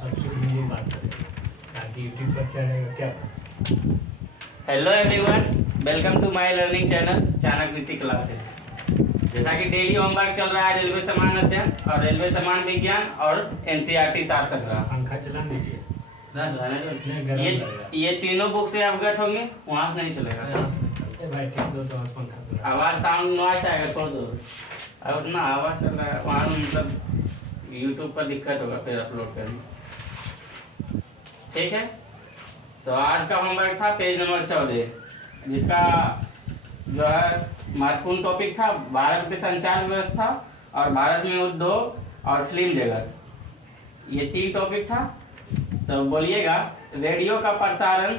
सबसे हिंदी बात करें ताकि यूट्यूब पर चढ़ेगा क्या पता। Hello everyone, welcome to my learning channel Chanakya Niti classes. जैसा कि डेली होमवर्क चल रहा है रेलवे समान अध्ययन और रेलवे समान विज्ञान और एनसीईआरटी सार संग्रह। पंखा चला दीजिए। नहीं, गरम लगेगा। ये तीनों बुक से अवगत होंगे, वहाँ से नहीं चलेगा। ए भाई ठीक दो तो और पंखा चला। आवाज़ साउंड नॉइस आएगा, छोड़ दो। अब उतना आवाज़ चल रहा है वहाँ, मतलब यूट्यूब पर दिक्कत होगा फिर अपलोड करने। ठीक है, तो आज का होमवर्क था पेज नंबर 14, जिसका जो है महत्वपूर्ण टॉपिक था भारत में संचार व्यवस्था और भारत में उद्योग और फिल्म जगत। ये 3 टॉपिक था। तो बोलिएगा, रेडियो का प्रसारण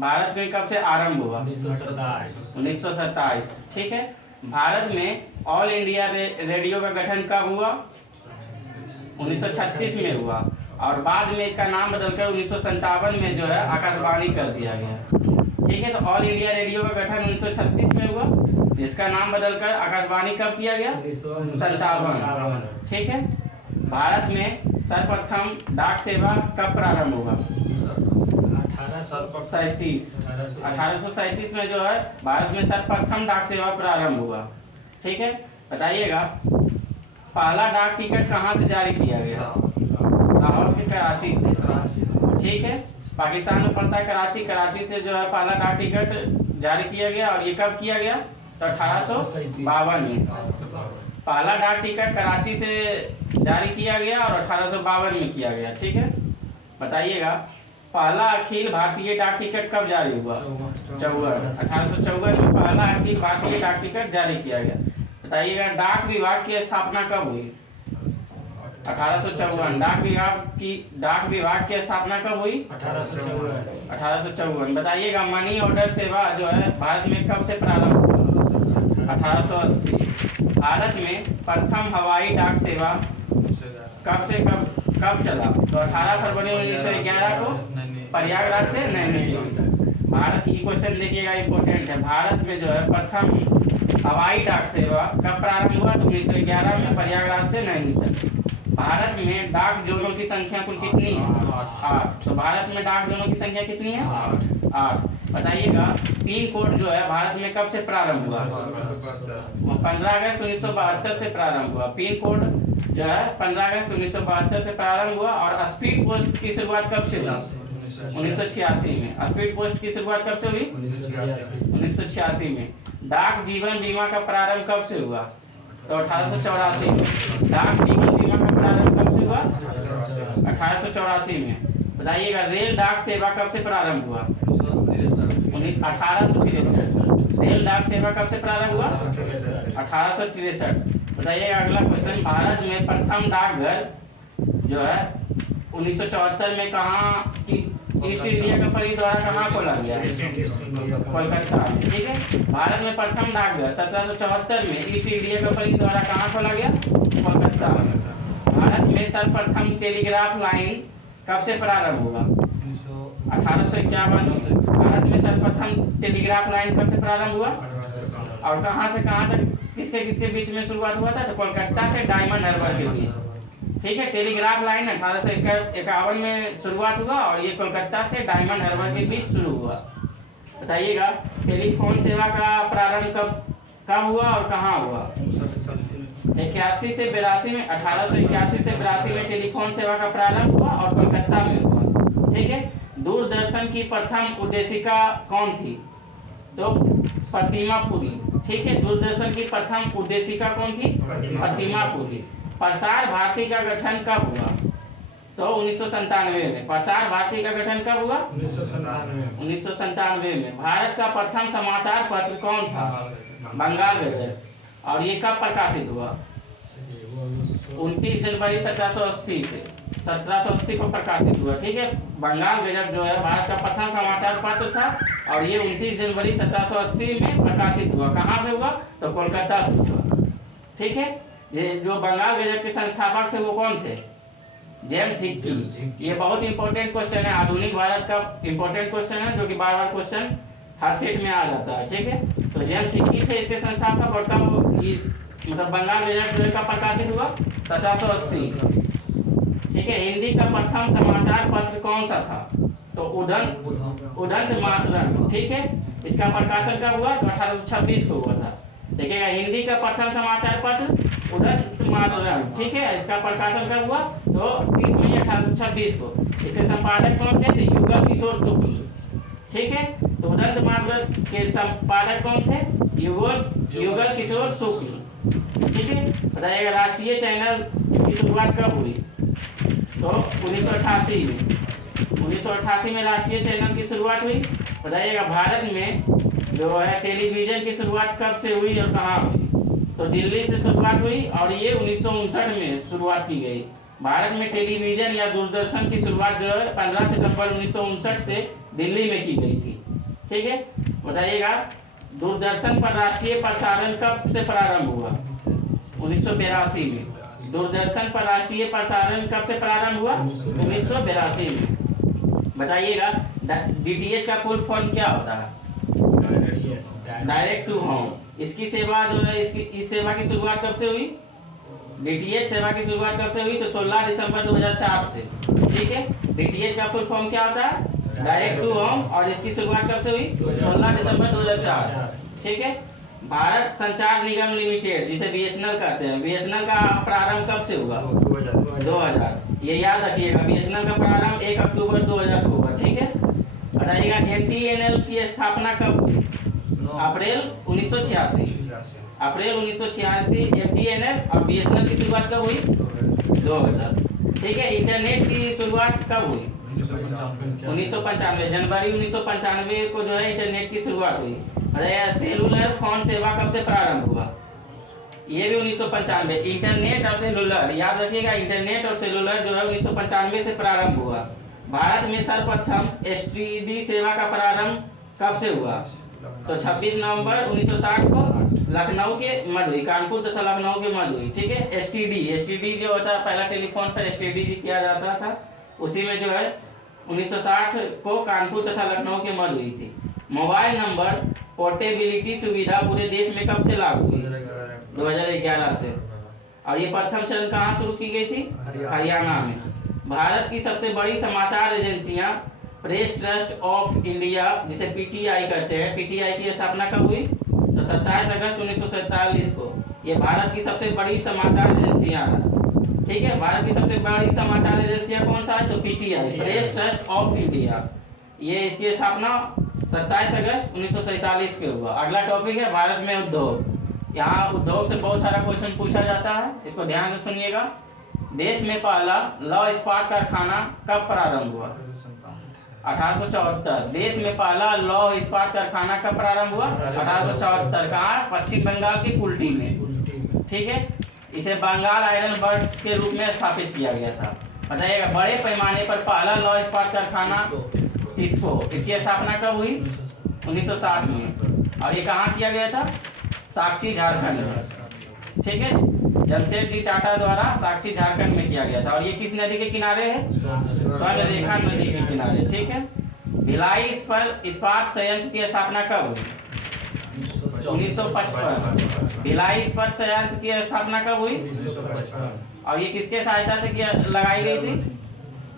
भारत में कब से आरंभ हुआ? 1927। ठीक है। भारत में ऑल इंडिया रेडियो का गठन कब हुआ? 1936 में हुआ और बाद में इसका नाम बदलकर 1957 में जो है आकाशवाणी कर दिया गया। ठीक है, तो ऑल इंडिया रेडियो का गठन 1936 में हुआ, जिसका नाम बदलकर आकाशवाणी कब किया गया? 1957। ठीक है। भारत में सर्वप्रथम डाक सेवा कब प्रारंभ होगा? 1837 में जो है भारत में सर्वप्रथम डाक सेवा प्रारंभ हुआ। ठीक है, बताइएगा पहला डाक टिकट कहाँ से जारी किया गया? लाहौर के कराची से। ठीक है, पाकिस्तान में पड़ता है कराची। कराची से जो है पहला डाक टिकट जारी किया गया और ये कब किया गया? तो 1852 में। पहला डाक टिकट कराची से जारी किया गया और 1852 में किया गया। ठीक है, बताइएगा पहला अखिल भारतीय डाक टिकट कब जारी हुआ? 1854 में पहला अखिल भारतीय डाक टिकट जारी किया गया। बताइएगा डाक विभाग की स्थापना कब हुई? 1854। डाक विभाग की स्थापना कब हुई? 1854। बताइएगा मनी ऑर्डर सेवा जो है भारत में कब से प्रारंभ हुआ? 1880। भारत में प्रथम हवाई डाक सेवा कब से कब चला? तो 18 फरवरी 1911 को प्रयागराज से नैनीताल। भारत की क्वेश्चन देखिएगा, इंपॉर्टेंट है। भारत में जो है प्रथम हवाई डाक सेवा कब प्रारंभ हुआ? तो 1911 में प्रयागराज से नैनीताल। भारत में डाक जोनों की संख्या कुल कितनी है? 8। तो भारत में डाक जोनों की संख्या कितनी है? 8। बताइएगा पिन कोड जो है भारत में कब से प्रारंभ हुआ? 15 अगस्त 1972 से प्रारंभ हुआ। पिन कोड जो है 15 अगस्त 1972 से प्रारंभ हुआ। और स्पीड पोस्ट की शुरुआत कब से हुई? 1986 में। स्पीड पोस्ट की शुरुआत कब से हुई? 1986 में। डाक जीवन बीमा का प्रारंभ कब से हुआ? तो 1884 में। डाक जीवन बीमा का प्रारंभ कब से हुआ? 1884 में। बताइएगा रेल डाक सेवा कब से प्रारंभ हुआ? 1863। रेल डाक सेवा कब से प्रारंभ हुआ? 1863। बताइएगा अगला क्वेश्चन, भारत में प्रथम डाकघर जो है 1974 में कहाँ की ईस्ट इंडिया कंपनी द्वारा कहाँ खोला गया? कोलकाता में। ठीक है, भारत में प्रथम डाकघर 1774 में ईस्ट इंडिया कंपनी द्वारा कहाँ खोला गया? कोलकाता में। भारत में सर्वप्रथम टेलीग्राफ लाइन कब से प्रारंभ हुआ? 1851 में। भारत में सर्वप्रथम टेलीग्राफ लाइन कब से प्रारंभ हुआ और कहाँ से कहाँ तक किसके बीच में शुरुआत हुआ था? तो कोलकाता से डायमंड हार्बर के बीच। ठीक है, टेलीग्राफ लाइन 1851 में शुरुआत हुआ और ये कोलकाता से डायमंड हार्बर के बीच शुरू हुआ। बताइएगा टेलीफोन सेवा का प्रारंभ कब हुआ और कहाँ हुआ? 81 से 82 में। 1881 से 82 में टेलीफोन सेवा का प्रारंभ हुआ और कोलकाता में हुआ। ठीक है, दूरदर्शन की प्रथम उद्देशिका कौन थी? तो प्रतिमा पुरी। ठीक है, दूरदर्शन की प्रथम उद्देशिका कौन थी? प्रतिमा पुरी। प्रसार भारती का गठन कब हुआ? तो 1997 में। प्रसार भारती का गठन कब हुआ? 1997 में। भारत का प्रथम समाचार पत्र कौन था? बंगाल गजट। और ये कब प्रकाशित हुआ? 29 जनवरी 1780 को प्रकाशित हुआ। ठीक है, बंगाल गजट जो है भारत का प्रथम समाचार पत्र था और ये 29 जनवरी 1780 में प्रकाशित हुआ। कहाँ से हुआ? तो कोलकाता से हुआ। ठीक है, जो बंगाल गजट के संस्थापक थे वो कौन थे? James Hickey. ये बहुत इंपॉर्टेंट क्वेश्चन है, आधुनिक भारत का इंपॉर्टेंट क्वेश्चन है जो कि बार-बार क्वेश्चन हर सेट में आ जाता है। ठीक है, तो जेम्स हिक्की थे इसके संस्थापक और कब मतलब बंगाल गजट का प्रकाशित हुआ? 1780। ठीक है। हिंदी का प्रथम समाचार पत्र कौन सा था? तो उदंत मातरम, ठीक है। इसका प्रकाशन कब हुआ? तो 1826 को हुआ था। देखिएगा, हिंदी का प्रथम समाचार पत्र उदंत मातरम, ठीक है। इसका प्रकाशन कब हुआ? तो 30 मई 1826 को। इसके संपादक कौन थे? तो युगल किशोर शुक्ल, ठीक है। तो उदंत मातरम के संपादक कौन थे? युगल किशोर शुक्ल, ठीक है। बताइएगा, राष्ट्रीय चैनल की शुरुआत कब हुई? तो 1988 में। 1988 में राष्ट्रीय चैनल की शुरुआत हुई। बताइएगा, भारत में जो है टेलीविजन की शुरुआत कब से हुई और कहाँ हुई? तो दिल्ली से शुरुआत हुई और ये 1959 में शुरुआत की गई। भारत में टेलीविजन या दूरदर्शन की शुरुआत जो है 15 सितंबर 1959 से दिल्ली में की गई थी, ठीक है। बताइएगा, दूरदर्शन पर राष्ट्रीय प्रसारण कब से प्रारंभ हुआ? 1982 में। दूरदर्शन पर राष्ट्रीय प्रसारण कब से प्रारंभ हुआ? 1982 में। बताइएगा, डीटीएच का फुल फॉर्म क्या होता है? Direct to home. इसकी सेवा जो है, इस सेवा की शुरुआत कब से हुई? डीटीएच सेवा की शुरुआत कब से हुई? तो 16 दिसंबर 2004 से, ठीक है। डीटीएच का फुल फॉर्म क्या होता है? Direct to home. और इसकी शुरुआत कब से हुई? 16 दिसंबर 2004, ठीक है। भारत संचार निगम लिमिटेड, जिसे बीएसएनएल कहते हैं, बीएसएनएल का प्रारंभ कब से हुआ? 2000। ये याद रखिएगा, बीएसएनएल का प्रारंभ 1 अक्टूबर 2000 को हुआ, ठीक है। बताइएगा, एमटीएनएल की स्थापना कब हुई? अप्रैल 1986। अप्रैल 1986 एमटीएनएल और बीएसएनएल की शुरुआत कब हुई? 2000, ठीक है। इंटरनेट की शुरुआत कब हुई? 1995। जनवरी 1995 को जो है इंटरनेट की शुरुआत हुई। अरे, सेलुलर फोन सेवा कब से प्रारंभ हुआ? ये भी 1995। इंटरनेट और सेलुलर याद रखिएगा, इंटरनेट और सेलुलर जो है 1995 से प्रारंभ हुआ। भारत में सर्वप्रथम एसटीडी सेवा का प्रारंभ कब से हुआ? तो 26 नवंबर 1960 को लखनऊ के मध्य हुई, कानपुर तथा लखनऊ के मध्य हुई, ठीक है। एसटीडी जो होता है, पहला टेलीफोन पर एसटीडी किया जाता था, उसी में जो है 1960 को कानपुर तथा लखनऊ के मध्य हुई थी। मोबाइल नंबर पोर्टेबिलिटी सुविधा पूरे देश में कब से लागू हुई? 2011 से। और ये प्रथम चरण कहाँ शुरू की गई थी? हरियाणा में। भारत की सबसे बड़ी समाचार एजेंसियां प्रेस ट्रस्ट ऑफ इंडिया, जिसे पीटीआई कहते हैं, पीटीआई की स्थापना कब हुई? तो 27 अगस्त 1947 को। ये भारत की सबसे बड़ी समाचार एजेंसियां हैं, ठीक है। भारत की सबसे बड़ी समाचार एजेंसियां कौन सा है? तो PTI, press trust of India. ये इसकी स्थापना 27 अगस्त 1947 के हुआ। अगला टॉपिक है भारत में उद्योग। यहाँ उद्योग से बहुत सारा क्वेश्चन पूछा जाता है, इसको ध्यान से सुनिएगा। देश में पहला लौह इस्पात कारखाना कब प्रारंभ हुआ? 1874। देश में पहला लौह इस्पात कारखाना कब प्रारंभ हुआ? 1874। कहाँ? पश्चिम बंगाल की कुल्टी में, ठीक है। इसे बंगाल आयरन वर्क्स के रूप में स्थापित किया गया था। बताइएगा, बड़े पैमाने पर पहला लौह इस्पात कारखाना टिस्को, इसकी स्थापना कब हुई? 1960 में। और ये कहाँ किया गया था? साक्षी, झारखंड में, ठीक है। जमशेदजी टाटा द्वारा साक्षी, झारखंड में किया गया था। और ये किस नदी के किनारे है? स्वर्णरेखा नदी के किनारे, ठीक है। भिलाई इस्पात संयंत्र की स्थापना कब हुई? 1955। भिलाई इस्पात संयंत्र की स्थापना कब हुई? और ये किसके सहायता से लगाई गई थी?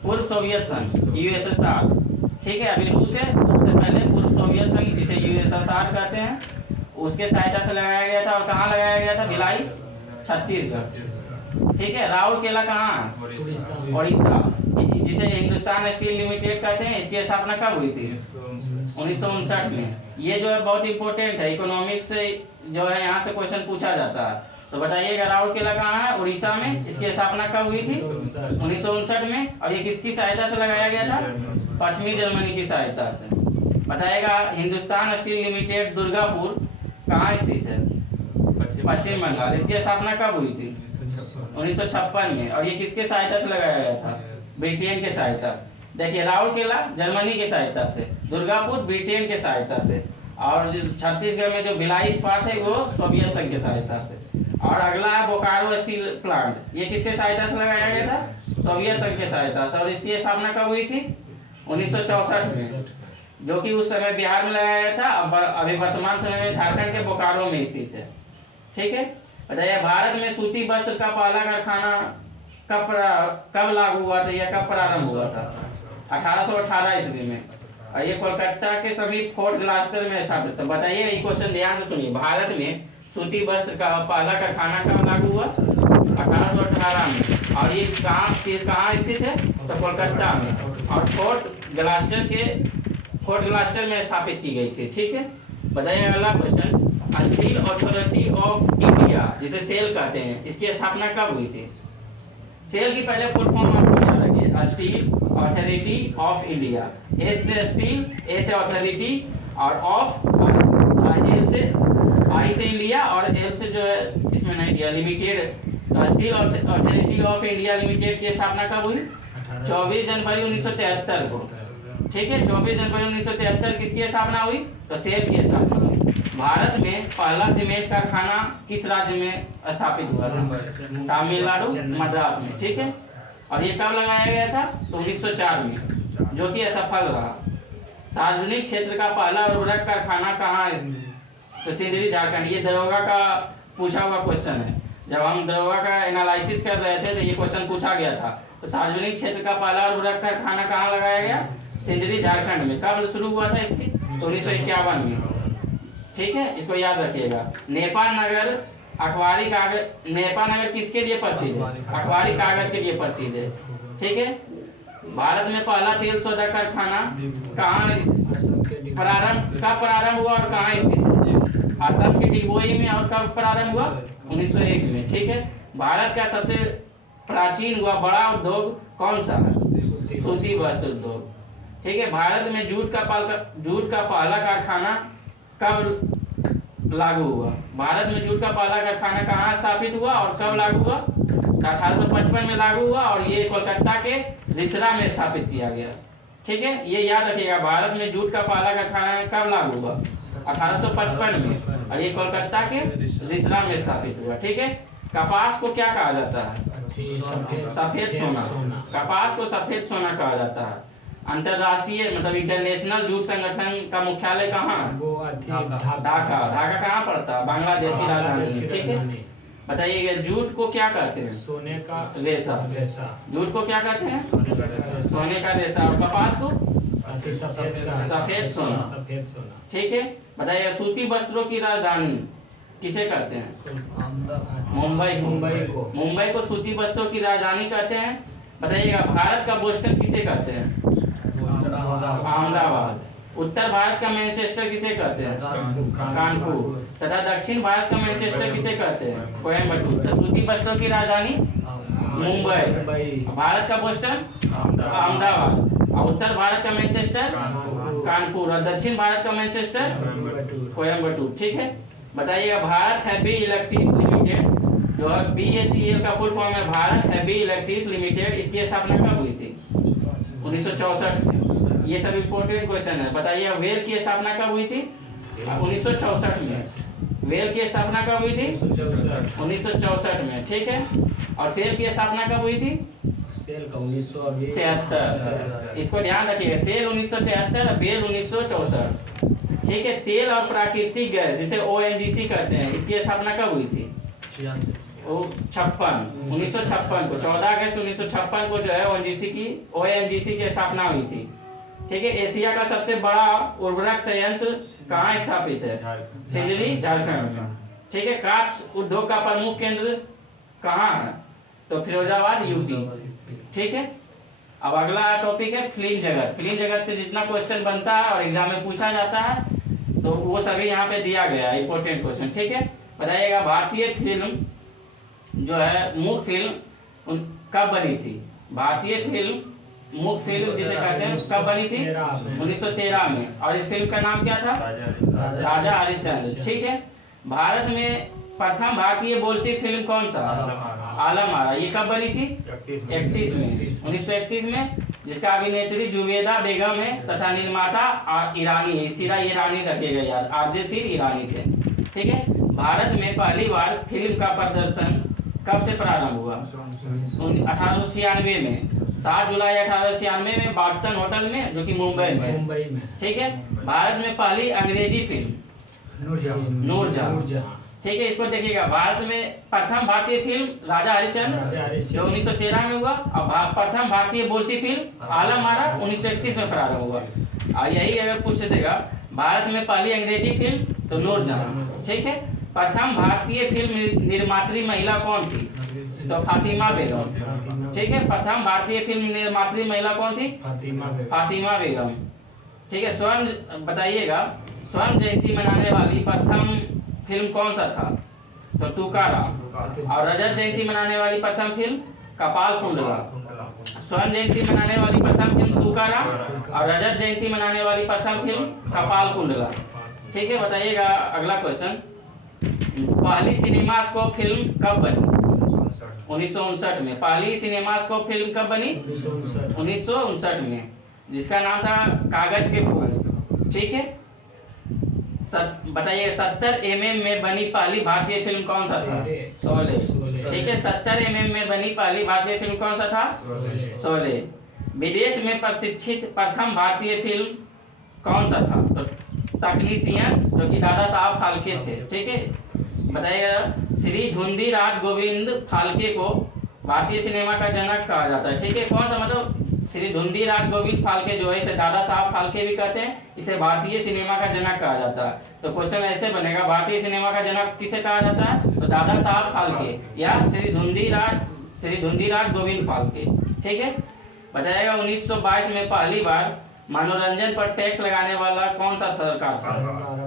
पूर्व सोवियत संघ, यूएसएसआर, ठीक है। अभी रूस है, उससे पहले पूर्व सोवियत संघ, जिसे यूएसएसआर कहते हैं, उसके सहायता से लगाया गया था। और कहाँ लगाया गया था? भिलाई, छत्तीसगढ़, ठीक है। राउरकेला कहाँ? ओडिशा, जिसे हिंदुस्तान स्टील लिमिटेड कहते हैं, इसकी स्थापना कब हुई थी? 1959 में। ये जो है बहुत इंपॉर्टेंट है, इकोनॉमिक्स से जो है यहाँ से क्वेश्चन पूछा जाता है। तो बताइएगा, राउरकेला कहाँ है? उड़ीसा में। इसकी स्थापना कब हुई थी? 1959 में। और ये किसकी सहायता से लगाया गया था? पश्चिमी जर्मनी की सहायता से। बताइएगा, हिंदुस्तान स्टील लिमिटेड दुर्गापुर कहाँ स्थित है? पश्चिम बंगाल। इसकी स्थापना कब हुई थी? 1956 में। और ये किसके सहायता से लगाया गया था? ब्रिटेन के सहायता से। देखिए, राउरकेला जर्मनी के सहायता से, दुर्गापुर ब्रिटेन के सहायता से, और छत्तीसगढ़ में जो भिलाई इस्पात है वो सोवियत संघ के सहायता से। और अगला है बोकारो स्टील प्लांट, ये किसके सहायता से लगाया गया था? सोवियत संघ के सहायता से। और इसकी स्थापना कब हुई थी? 1964 में, जो कि उस समय बिहार में लगाया गया था। अब अभी वर्तमान समय में झारखंड के बोकारो में स्थित है, ठीक है। बताइए, भारत में सूती वस्त्र का पहला कारखाना कब लागू हुआ था या कब प्रारंभ हुआ था? 1818 ईस्वी में। और ये कोलकाता के सभी फोर्ट ग्लास्टर में स्थापित था। बताइए, ये क्वेश्चन ध्यान से सुनिए। भारत में सूती वस्त्र का पहला कारखाना कब लागू हुआ? 1818 में। और ये कहाँ स्थित है? तो कोलकाता में। और फोर्ट ग्लास्टर में स्थापित की गई थी। ठीक है, बताइए अगला question. Steel authority of India, जिसे सेल कहते हैं, इसकी स्थापना कब हुई थी? सेल की पहले फुल फॉर्म आपको याद रखिए, steel authority of India. S से स्टील, ए से अथॉरिटी, और ऑफ, एल से, आई से इंडिया, और एल से जो है इसमें नहीं दिया, limited. Steel authority of India limited की स्थापना कब हुई? 24 जनवरी 1973 को। ठीक है, 24 जनवरी 1973 किसकी स्थापना हुई? तो सेल की स्थापना हुई। भारत में पहला सीमेंट कारखाना किस राज्य में स्थापित हुआ था? तमिलनाडु, मद्रास में। ठीक है, और ये कब लगाया गया था? तो 1904 में, जो कि असफल रहा। सार्वजनिक क्षेत्र का पहला उर्वरक कारखाना कहाँ है? तो सिंदरी, झारखंड। ये दरोगा का पूछा हुआ क्वेश्चन है। जब हम दरोगा का एनालिसिस कर रहे थे तो ये क्वेश्चन पूछा गया था। तो सार्वजनिक क्षेत्र का पहला उर्वरक कारखाना कहाँ लगाया गया? सिंदरी, झारखंड में। कब शुरू हुआ था इसकी? 1951 में। ठीक है, इसको याद रखिएगा। नेपाल नगर अखबारी कागज, नेपाल नगर किसके लिए प्रसिद्ध है? अखबारी कागज के लिए प्रसिद्ध है। ठीक है, भारत में पहला तेल शोधक कारखाना कहाँ कब प्रारंभ हुआ और कहाँ स्थित है? असम के डिगबोई में। और कब प्रारंभ हुआ? 1901 में। ठीक है, भारत का सबसे प्राचीन हुआ बड़ा उद्योग कौन सा है? सूती वस्त्र उद्योग। ठीक है, भारत में जूट का पहला कारखाना कब लागू हुआ? भारत में जूट का पहला कारखाना कहाँ स्थापित हुआ और कब लागू हुआ? 1855 में लागू हुआ, और ये कोलकाता के रिसरा में स्थापित किया गया। ठीक है, ये याद रखिएगा। भारत में जूट का पहला कारखाना कब लागू हुआ? 1855 में, और ये कोलकाता के रिसरा में स्थापित हुआ। ठीक है, कपास को क्या कहा जाता है? सफेद सोना। कपास को सफेद सोना कहा जाता है। अंतरराष्ट्रीय मतलब इंटरनेशनल जूट संगठन का मुख्यालय कहाँ है? ढाका। ढाका कहाँ पड़ता है? बांग्लादेश की राजधानी। ठीक है, बताइएगा जूट को क्या कहते हैं? सोने का रेशा। जूट को क्या कहते हैं? सोने का रेशा। और कपास को? सफेद सोना। ठीक है, बताइएगा सूती वस्त्रों की राजधानी किसे कहते हैं? मुंबई को सूती वस्त्रों की राजधानी कहते हैं। बताइएगा भारत का बोस्टन किसे कहते हैं? अहमदाबाद। उत्तर भारत का मैनचेस्टर किसे कहते हैं? कानपुर। तथा दक्षिण भारत का मैनचेस्टर किसे कहते हैं? कोयम्बटूर। तो सूती वस्त्रों की राजधानी मुंबई। भारत का बोस्टन अहमदाबाद। और उत्तर भारत का मैनचेस्टर कानपुर। और दक्षिण भारत का मैनचेस्टर कोयम्बटूर। ठीक है, बताइएगा भारत हैवी इलेक्ट्रिक्स लिमिटेड, जो है BHEL का फुल फॉर्म है भारत हैवी इलेक्ट्रिक्स लिमिटेड, इसकी स्थापना कब हुई थी? 1964। ये सब इम्पोर्टेंट क्वेश्चन है। बताइए वेल की स्थापना कब हुई थी? 1964 में। वेल की स्थापना कब हुई थी? 1964 में। ठीक है, और सेल की स्थापना कब हुई थी? सेल का 1973। इसको ध्यान रखिएगा, सेल 1973, बेल 1964। ठीक है, तेल और प्राकृतिक गैस जिसे ONGC कहते हैं, इसकी स्थापना कब हुई थी? 1956 को। 14 अगस्त 1956 को जो है ONGC की स्थापना हुई थी। ठीक है, एशिया का सबसे बड़ा उर्वरक संयंत्र कहाँ स्थापित है? सिंदरी, झारखंड में। ठीक है, कांच उद्योग का प्रमुख केंद्र कहाँ है? तो फिरोजाबाद, यूपी। ठीक है, अब अगला टॉपिक है फिल्म जगत। फिल्म जगत से जितना क्वेश्चन बनता है और एग्जाम में पूछा जाता है तो वो सभी यहाँ पे दिया गया है, इंपॉर्टेंट क्वेश्चन। ठीक है, बताइएगा भारतीय फिल्म जो है मुख्य फिल्म कब बनी थी? भारतीय फिल्म मुख्य फिल्म जिसे कहते हैं कब बनी थी? 1913 में। और इस फिल्म का नाम क्या था? राजा हरिश्चंद्र। ठीक है, भारत में प्रथम भारतीय बोलती फिल्म कौन सा? आलम आरा। ये कब बनी थी? 31 में, 1931 में, जिसका अभिनेत्री जुवेदा बेगम है तथा निर्माता ईरानी है। सिरा ईरानी रखिएगा याद, आद्यशीर ईरानी थे। ठीक है, भारत में पहली बार फिल्म का प्रदर्शन कब से प्रारंभ हुआ? 1896 में। 7 जुलाई 1896 में वाटसन होटल में, जो कि मुंबई में। ठीक है, भारत में पहली अंग्रेजी फिल्म नूरजहां। ठीक है, इसको देखिएगा। भारत में प्रथम भारतीय फिल्म राजा हरिश्चंद्र जो 1913 में हुआ, और प्रथम भारतीय बोलती फिल्म आलम आरा 1931 में प्रारंभ हुआ। और यही अगर पूछ देगा भारत में पहली अंग्रेजी फिल्म तो नूरजहां। ठीक है, प्रथम भारतीय फिल्म निर्मात्री महिला कौन थी? तो फातिमा बेगम। ठीक है, प्रथम भारतीय फिल्म निर्मात्री महिला कौन थी? फातिमा बेगम। ठीक है, स्वर्ण बताइएगा, स्वर्ण जयंती मनाने वाली प्रथम फिल्म कौन सा था? तो तुकाराम। और रजत जयंती मनाने वाली प्रथम फिल्म कपाल कुंडला। स्वर्ण जयंती मनाने वाली प्रथम फिल्म तुकाराम और रजत जयंती मनाने वाली प्रथम फिल्म कपाल कुंडला। ठीक है, बताइएगा अगला क्वेश्चन, पहली सिनेमास्कोप फिल्म कब बनी? 1959 में। पहली सिनेमास्कोप फिल्म कब बनी? 1959 में, जिसका नाम था कागज के फूल। ठीक है, बताइए 70 mm में बनी पहली भारतीय फिल्म कौन सा था? शोले। ठीक है, 70 mm में बनी पहली भारतीय फिल्म कौन सा था? शोले। विदेश में प्रशिक्षित प्रथम भारतीय फिल्म कौन सा था? तो तकनीशियन, जो कि दादा साहब फाल्के थे। ठीक है, बताइएगा श्री धुंधीराज गोविंद फाल्के को भारतीय सिनेमा का जनक कहा जाता है। ठीक है, कौन सा मतलब श्री धुंधीराज गोविंद फाल्के जो है, इसे दादा साहब फाल्के भी कहते हैं, इसे भारतीय सिनेमा का जनक कहा जाता है। तो क्वेश्चन ऐसे बनेगा, भारतीय सिनेमा का जनक किसे कहा जाता है? तो दादा साहब फाल्के या श्री धुंधीराज गोविंद फाल्के। ठीक है, बताइएगा 1922 में पहली बार मनोरंजन पर टैक्स लगाने वाला कौन सा सरकार था?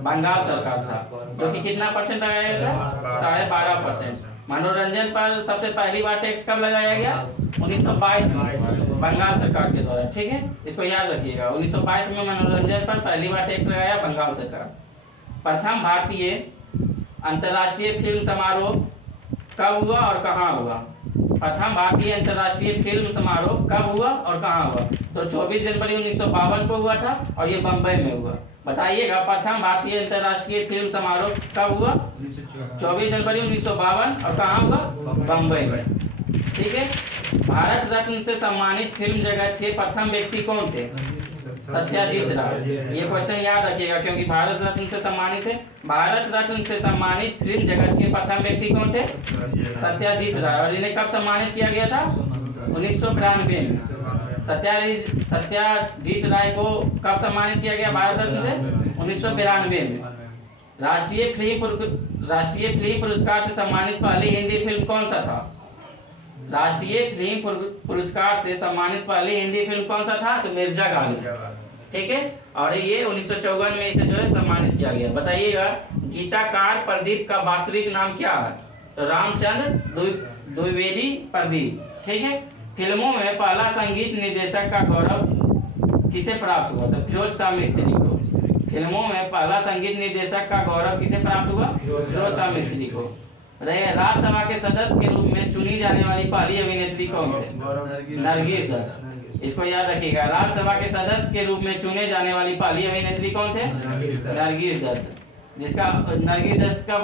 बंगाल सरकार था, जो कि कितना परसेंट लगाया गया था? 12.5%। मनोरंजन पर सबसे पहली बार टैक्स कब लगाया गया? 1922 में, बंगाल सरकार के द्वारा। ठीक है, इसको याद रखिएगा, 1922 में मनोरंजन पर पहली बार टैक्स लगाया बंगाल सरकार। प्रथम भारतीय अंतर्राष्ट्रीय फिल्म समारोह कब हुआ और कहाँ हुआ? प्रथम भारतीय अंतर्राष्ट्रीय फिल्म समारोह कब हुआ और कहाँ हुआ? तो 24 जनवरी 1952 को हुआ था और ये बम्बई में हुआ। बताइएगा प्रथम भारतीय अंतर्राष्ट्रीय फिल्म समारोह कब हुआ? 24 जनवरी 1952 और कहाँ हुआ? बम्बई में। ठीक है, भारत रत्न से सम्मानित फिल्म जगत के प्रथम व्यक्ति कौन थे? सत्याजीत राय। ये क्वेश्चन याद रखिएगा, क्योंकि भारत रत्न से सम्मानित है। भारत रत्न से सम्मानित फिल्म जगत के प्रथम व्यक्ति कौन थे? सत्याजीत राय। और इन्हें कब सम्मानित किया गया था? 1992 में। सत्याजीत राय को कब सम्मानित किया गया भारत रत्न से? 1992 में। राष्ट्रीय फिल्म पुरस्कार से सम्मानित पहली हिंदी फिल्म कौन सा था? राष्ट्रीय फिल्म पुरस्कार से सम्मानित पहली हिंदी फिल्म कौन सा था? तो मिर्जा गाली। ठीक है, और ये 1954 में इसे जो है सम्मानित किया गया। बताइएगा गीतकार प्रदीप का वास्तविक नाम क्या है? तो रामचंद्र द्विवेदी प्रदीप। ठीक है, फिल्मों में पहला संगीत निर्देशक का गौरव किसे प्राप्त हुआ? तो फिरोज शाह मिस्त्री को। फिल्मों में पहला संगीत निर्देशक का गौरव किसे प्राप्त हुआ? फिरोज शाह मिस्त्री को। बताइए राज्यसभा के सदस्य के रूप में चुनी जाने वाली पहली अभिनेत्री कौन थे? नरगिस दत्त। इसको याद रखिएगा, राज्यसभा के सदस्य के रूप में चुने जाने वाली पहली अभिनेत्री कौन थे? नरगिस दत्त। जिसका नरगिस दत्त का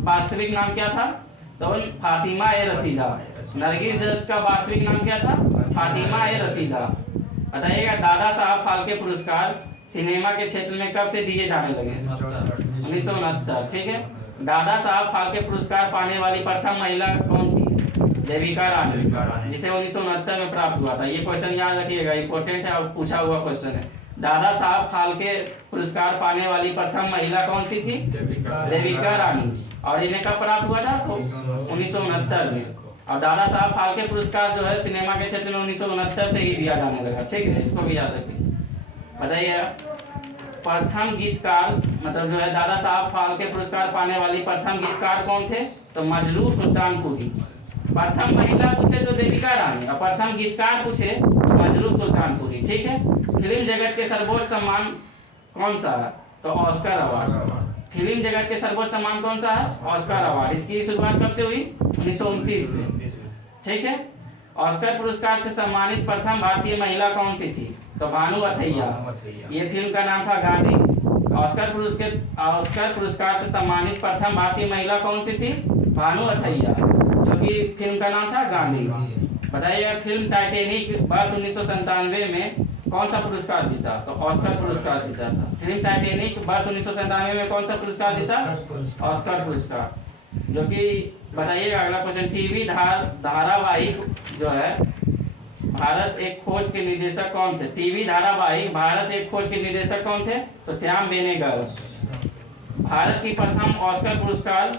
वास्तविक नाम क्या था? तो फातिमा ए रसीदा। नरगिस दत्त का वास्तविक नाम क्या था? फातिमा ए रसीदा। बताइएगा दादा साहब फाल्के पुरस्कार सिनेमा के क्षेत्र में कब से दिए जाने लगे? 1969। ठीक है, दादा साहब फाल्के पुरस्कार पाने वाली प्रथम महिला कौन थी? देविका रानी, जिसे 1969 में प्राप्त हुआ था। ये क्वेश्चन याद रखिएगा, इंपॉर्टेंट है और पूछा हुआ क्वेश्चन है। दादा साहब फाल्के पुरस्कार पाने वाली प्रथम महिला कौन सी थी? देविका रानी। और इन्हें कब प्राप्त हुआ था? 1969 में। और दादा साहब फाल्के पुरस्कार जो है सिनेमा के क्षेत्र में 1969 से ही दिया जाने लगा। ठीक है, इसको भी याद रखिए। बताइए प्रथम गीतकार, मतलब जो है दादा साहब फाल्के पुरस्कार पाने वाली प्रथम गीतकार कौन थे? तो मजरू सुल्तानपुरी। प्रथम महिला पूछे तो देविका रानी, और प्रथम गीतकार पूछे तो मजरू सुल्तानपुरी। ठीक है, फिल्म जगत के सर्वोच्च सम्मान कौन सा है? तो ऑस्कर अवार्ड। फिल्म जगत के सर्वोच्च सम्मान कौन सा है? Oscar award. इसकी शुरुआत कब से हुई? 1929 से। ठीक है, ऑस्कर पुरस्कार से सम्मानित प्रथम भारतीय महिला कौन सी थी? तो भानु अथैया। ये फिल्म का नाम था गांधी। ऑस्कर पुरस्कार से सम्मानित प्रथम भारतीय महिला कौन सी थी? भानु अथैया, जो कि फिल्म का नाम था गांधी। बताइएगा फिल्म टाइटैनिक वर्ष 1997 में कौन सा पुरस्कार जीता? तो ऑस्कर पुरस्कार जीता था। फिल्म टाइटैनिक वर्ष 1997 में कौन सा पुरस्कार जीता? ऑस्कर पुरस्कार। जो कि बताइएगा अगला क्वेश्चन, टीवी धारावाहिक जो है भारत एक खोज के निर्देशक कौन थे? टीवी धारावाहिक भारत एक खोज के निर्देशक कौन थे? तो श्याम बेनेगल। भारत की प्रथम ऑस्कर पुरस्कार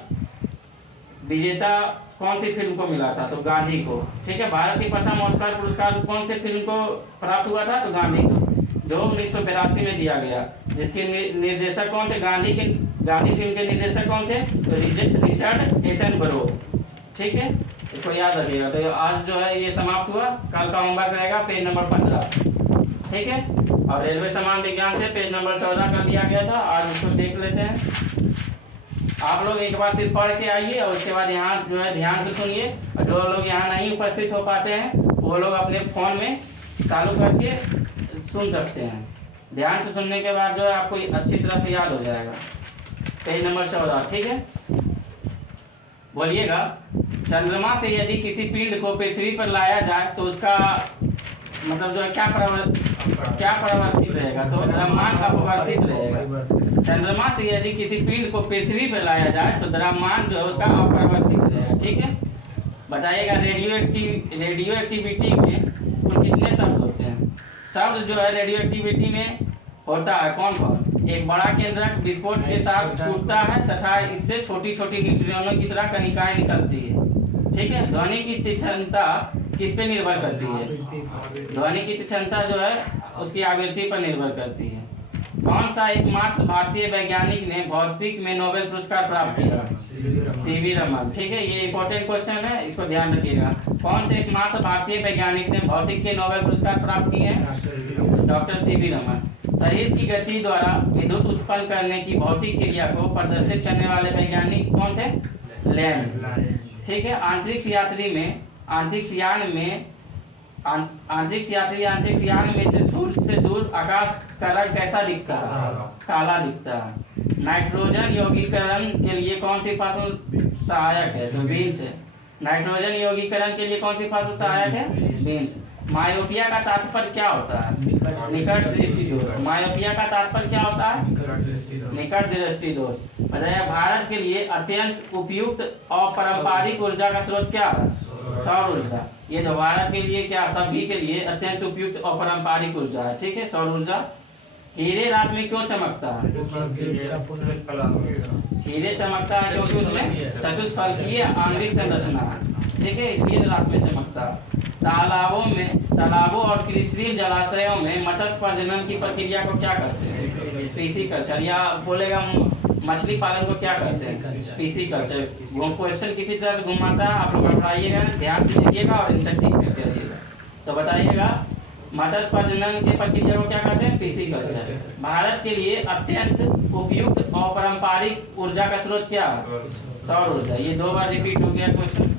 विजेता कौन सी फिल्म को मिला था? तो गांधी को। ठीक है, भारत की प्रथम ऑस्कर पुरस्कार कौन सी फिल्म को प्राप्त हुआ था? तो गांधी को, जो 1982 में दिया गया। जिसके निर्देशक कौन थे? गांधी फिल्म के निर्देशक कौन थे? तो रिचर्ड एटनबरो। ठीक है, इसको याद रखिएगा। तो आज जो है ये समाप्त हुआ। कल का होमवर्क रहेगा पेज नंबर 15। ठीक है, और रेलवे सामान विज्ञान से पेज नंबर 14 कर दिया गया था। आज उसको देख लेते हैं। आप लोग एक बार सिर्फ पढ़ के आइए और उसके बाद यहाँ जो है ध्यान से सुनिए। और जो लोग यहाँ नहीं उपस्थित हो पाते हैं वो लोग अपने फ़ोन में चालू करके सुन सकते हैं। ध्यान से सुनने के बाद जो है आपको अच्छी तरह से याद हो जाएगा। Page number 14। ठीक है, बोलिएगा, चंद्रमा से यदि किसी पिंड को पृथ्वी पर लाया जाए तो उसका मतलब जो है क्या परावर्तित रहेगा? तो द्रव्यमान अपवर्तित रहेगा। चंद्रमा से यदि किसी पिंड को पृथ्वी पर लाया जाए तो द्रव्यमान जो है उसका अपरिवर्तित रहेगा। ठीक है, बताइएगा रेडियो एक्टिविटी में कुल कितने शब्द होते हैं? शब्द जो है रेडियो एक्टिविटी में होता है कौन कौन? एक बड़ा केंद्रक विस्फोट के साथ छूटता है तथा इससे छोटी छोटी न्यूट्रॉनों की तरह कणिकाएं निकलती है। ठीक है, ध्वनि की तीक्ष्णता किस पे निर्भर करती है? ध्वनि की तीक्ष्णता जो है उसकी आवृत्ति पर निर्भर करती है। कौन सा एकमात्र भारतीय वैज्ञानिक ने भौतिक में नोबेल पुरस्कार प्राप्त किया? सीवी रमन। ठीक है, ये इंपॉर्टेंट क्वेश्चन है, इसको ध्यान रखिएगा। कौन से एकमात्र भारतीय वैज्ञानिक ने भौतिक के नोबेल पुरस्कार प्राप्त किए हैं? Doctor CV Raman. शरीर की गति द्वारा विद्युत उत्पन्न करने की भौतिक क्रिया को प्रदर्शित करने वाले वैज्ञानिक कौन थे? लैम्ब। ठीक है, अंतरिक्ष यात्री में अंतरिक्ष यान में से सूर्य से दूर आकाश का रंग कैसा दिखता है? काला दिखता है। नाइट्रोजन यौगीकरण के लिए कौन सी फसल सहायक है? तो बीन्स है। नाइट्रोजन यौगीकरण के लिए कौन सी फसल सहायक है? बीन्स। मायोपिया का तात्पर्य क्या होता है? निकट दृष्टि दोष। मायोपिया का तात्पर्य क्या होता है? निकट दृष्टि दोष। बताया भारत के लिए अत्यंत उपयुक्त और पारंपरिक ऊर्जा का स्रोत क्या है? सौर ऊर्जा। ये तो भारत के लिए क्या सभी के लिए अत्यंत उपयुक्त और पारंपरिक ऊर्जा है। ठीक है, सौर ऊर्जा। हीरे रात में क्यों चमकता है? हीरे चमकता है क्योंकि उसमें चतुष्फलकीय आंतरिक संरचना है। ठीक है, इसलिए रात में चमकता है। तालाबों और कृत्रिम जलाशयों में मत्स्य प्रजनन की प्रक्रिया को क्या कहते हैं? पीसीकल्चर। या बोलेगा मछली पालन को क्या कहते हैं? पीसीकल्चर। वो क्वेश्चन किसी तरह से घुमाता है, आप लोग पढ़ाइएगा, ध्यान से देखिएगा और इनसे टिक करके रहिएगा। तो बताइएगा मत्स्य प्रजनन की प्रक्रिया को क्या कहते हैं? पीसीकल्चर। भारत के लिए अत्यंत उपयुक्त और पारंपरिक ऊर्जा का स्रोत क्या है? सौर ऊर्जा। ये 2 बार रिपीट हो गया क्वेश्चन।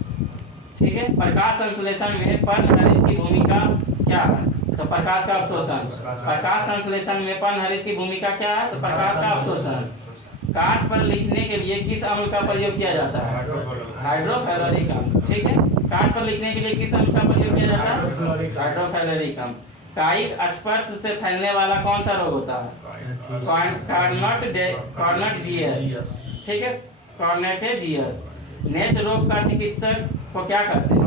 ठीक है, प्रकाश संश्लेषण में पर्णहरित की भूमिका क्या है? तो प्रकाश का अवशोषण। प्रकाश संश्लेषण में पर्णहरित की भूमिका क्या है? तो प्रकाश का अवशोषण। कांच पर लिखने के लिए किस अम्ल का प्रयोग किया जाता है? हाइड्रोफ्लोरिक अम्ल। ठीक है, कांच पर लिखने के लिए किस अम्ल का प्रयोग किया जाता है? हाइड्रोफ्लोरिक अम्ल। कायिक स्पर्श से फैलने वाला कौन सा रोग होता है? कॉर्नेटिजियस। ठीक है, कॉर्नेटिजियस। नेत्र रोग का चिकित्सक को क्या कहते हैं?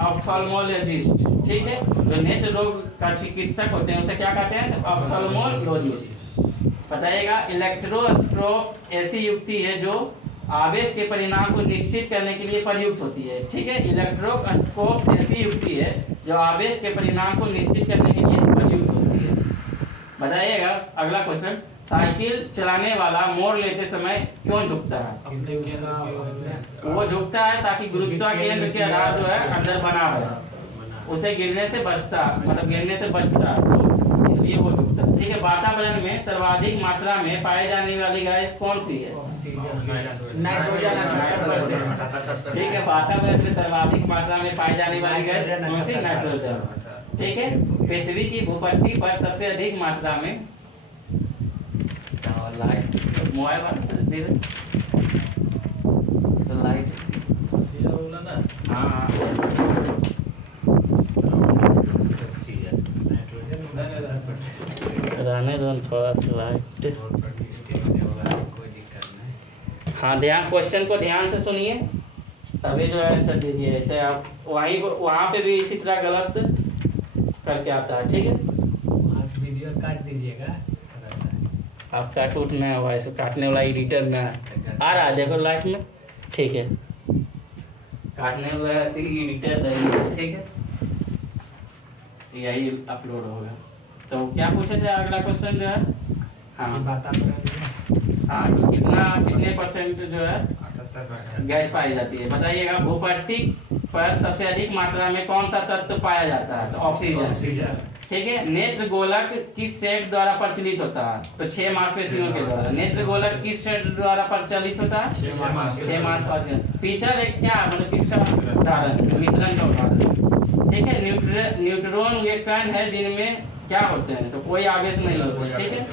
ऑप्थाल्मोलॉजिस्ट। ठीक है, जो नेत्र रोग का चिकित्सक होते हैं उसे क्या कहते हैं? ऑप्थाल्मोलॉजिस्ट। बताइएगा इलेक्ट्रोस्कोप ऐसी युक्ति है जो आवेश के परिणाम को निश्चित करने के लिए प्रयुक्त होती है। ठीक है, इलेक्ट्रोस्कोप ऐसी युक्ति है जो आवेश के परिणाम को निश्चित करने के लिए प्रयुक्त होती है। बताइएगा अगला क्वेश्चन, साइकिल चलाने वाला मोड़ लेते समय क्यों झुकता है? वो झुकता है ताकि गुरुत्वाकर्षण के आधार जो है अंदर बना रहे, उसे गिरने से बचता, मतलब गिरने से बचता, तो इसलिए वो झुकता है। ठीक है, वातावरण में सर्वाधिक मात्रा में पाई जाने वाली गैस कौन सी है? नाइट्रोजन। ठीक है, वातावरण में सर्वाधिक मात्रा में पाई जाने वाली गैस कौन सी? नाइट्रोजन। ठीक है, पृथ्वी की भूपट्टी पर सबसे अधिक मात्रा में लाइट मोबाइल वाला तो लाइट हाँ रहने दो थोड़ा सा लाइट। कोई दिक्कत नहीं। हाँ, ध्यान क्वेश्चन को ध्यान से सुनिए, तभी जो है आंसर दीजिए। ऐसे आप वहाँ पे भी इसी तरह गलत करके आता है, ठीक है। आज वीडियो काट दीजिएगा। आप काट उठ में हुआ, ऐसे काटने वाला एडिटर में आ रहा है, देखो लाइट में, ठीक है। काटने वाला एडिटर नहीं, ठीक है, यही अपलोड होगा। तो क्या पूछे थे अगला क्वेश्चन जो है? हाँ, हाँ कि कितने परसेंट जो है गैस पाई जाती है, बताइएगा। भूपट्टी पर सबसे अधिक मात्रा में कौन सा तत्व पाया जाता है? तो ऑक्सीजन, ठीक है। नेत्र गोलक किस सेट द्वारा प्रचलित होता है? तो 6 मांसपेशियों के द्वारा। नेत्र गोलक किस सेट द्वारा प्रचलित होता है? 6 मांसपेशियों। पीतल एक क्या मतलब किसका उदाहरण? मिश्रण का उदाहरण, ठीक है। न्यूट्रॉन वे कण है जिनमें क्या होते हैं? तो कोई आवेश नहीं होता, ठीक है।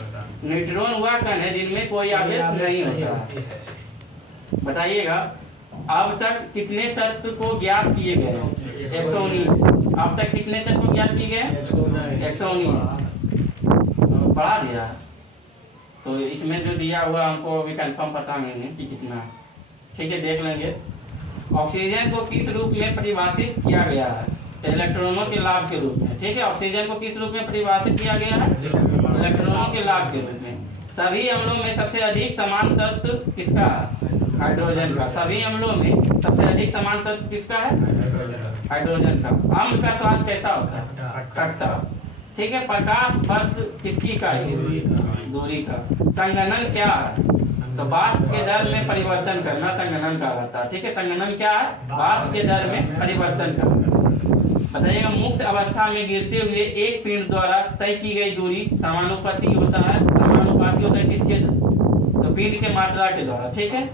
न्यूट्रॉन वह कण है जिनमें कोई आवेश नहीं होता। बताइएगा अब तक कितने तत्व को ज्ञात किए गए? 119। अब तक कितने तत्व को ज्ञात किए गए? 119। बढ़ा दिया, तो इसमें जो दिया हुआ हमको अभी कंफर्म पता नहीं है कि कितना, ठीक है, देख लेंगे। ऑक्सीजन को किस रूप में परिभाषित किया गया है? इलेक्ट्रॉनों के लाभ के रूप में, ठीक है। ऑक्सीजन को किस रूप में परिभाषित किया गया है? इलेक्ट्रॉनों के लाभ के रूप में। सभी अम्लों में सबसे अधिक समान तत्व किसका है? हाइड्रोजन का। सभी अम्लों में सबसे अधिक समान तत्व किसका है? हाइड्रोजन का। अम्ल का स्वाद कैसा होता है? खट्टा, ठीक है। प्रकाश वर्ष किसकी इकाई है? दूरी का। संघनन क्या है? तो वाष्प के दर में परिवर्तन करना संघनन का होता है, ठीक है। संघनन क्या है? वाष्प के दर में परिवर्तन करना। बताइएगा मुक्त अवस्था में गिरते हुए एक पिंड द्वारा तय की गई दूरी समानुपाती होता है किसके? तो पिंड के मात्रा के द्वारा, ठीक है।